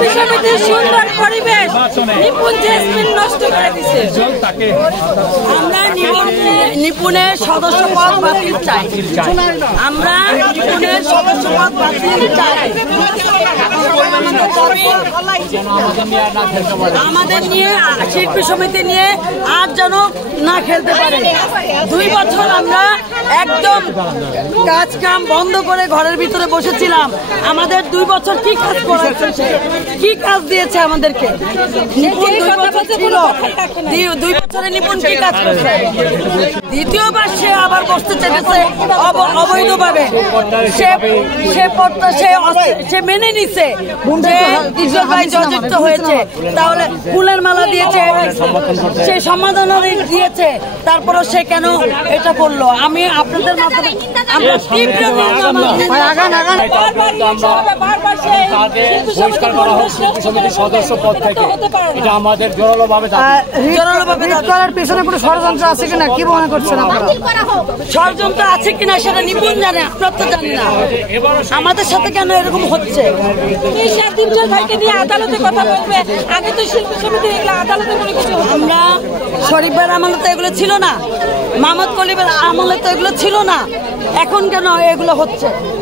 শিল্পী সমিতির সুন্দর পরিবেশ নিপুণ জেসমিন নষ্ট করে দিচ্ছে। আমরা নিপুণের সদস্য পদ বাতিল চাই। আমরা নিপুণের সদস্য পদ বাতিল চাই। আমাদের নিয়ে শিল্পী সমিতি নিয়ে আর যেন না খেলতে পারে। 2 বছর আমরা একদম কাজ কাম বন্ধ করে ঘরের ভিতরে বসেছিলাম। আমাদের 2 বছর কি কাজ করেছে, কি কাজ দিয়েছে আমাদেরকে? নিপুণ 2 বছর ছিল, 2 বছরে নিপুণ কি কাজ করছে? দ্বিতীয়বার সে আবার বসতে চেয়েছে অবৈধভাবে। সে মেনে নিছে যে ভাই জর্জরিত হয়েছে, তাহলে ফুলের মালা দিয়েছে, সে সম্মাননা দিয়েছে, তারপরও সে কেন এটা করলো? আমি আপনাদের মাধ্যমে সদস্য পদ থেকে এটা আমাদের জোরালোভাবে করার পেছনে কোনো ষড়যন্ত্র আছে কিনা কি মনে করছেন আপনারা? ষড়যন্ত্র আছে কিনা সেটা নিপুণ জানে, আপনার তো জানি না। আমাদের সাথে কেন এরকম হচ্ছে? ভাইকে নিয়ে আদালতে কথা বলবে, আগে তো শিল্পী সমিতি এগুলো আদালতে মনে কিছু। আমরা শরীফের আমলে তো এগুলো ছিল না, মাহমুদ কলিমের আমলে তো এগুলো ছিল না, এখন কেন এগুলো হচ্ছে?